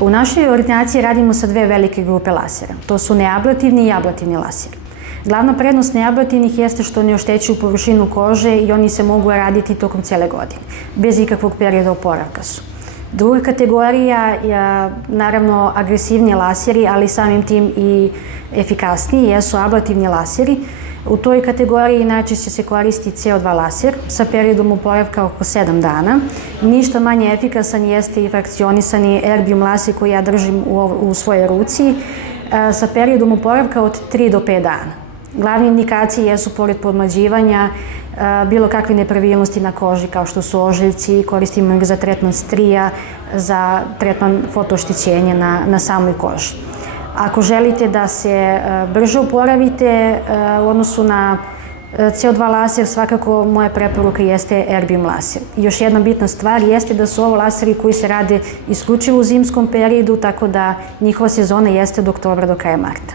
U našoj ordinaciji radimo sa dve velike grupe lasera. To su neablativni i ablativni laseri. Glavna prednost neablativnih jeste što ne oštećuju površinu kože i oni se mogu raditi tokom cele godine, bez ikakvog perioda oporavka su. Druga kategorija je naravno agresivni laseri, ali samim tim i efikasniji, jesu ablativni laseri. U toj kategoriji najčešće se koristi CO2 laser sa periodom oporavka oko 7 dana. Ništa manje efikasan jeste i frakcionisani erbium laser koji ja držim u svojoj ruci sa periodom oporavka od 3 do 5 dana. Glavne indikacije jesu pored podmlađivanja, bilo kakve nepravilnosti na koži kao što su ožiljci, koristimo ih za tretman strija, za tretman fotooštećenja na samoj koži. Ako želite da se brže oporavite u odnosu na CO2 laser, svakako moja preporuka jeste erbium laser. Još jedna bitna stvar jeste da su ovo laseri koji se rade isključivo u zimskom periodu, tako da njihova sezona jeste od oktobra do kraja marta.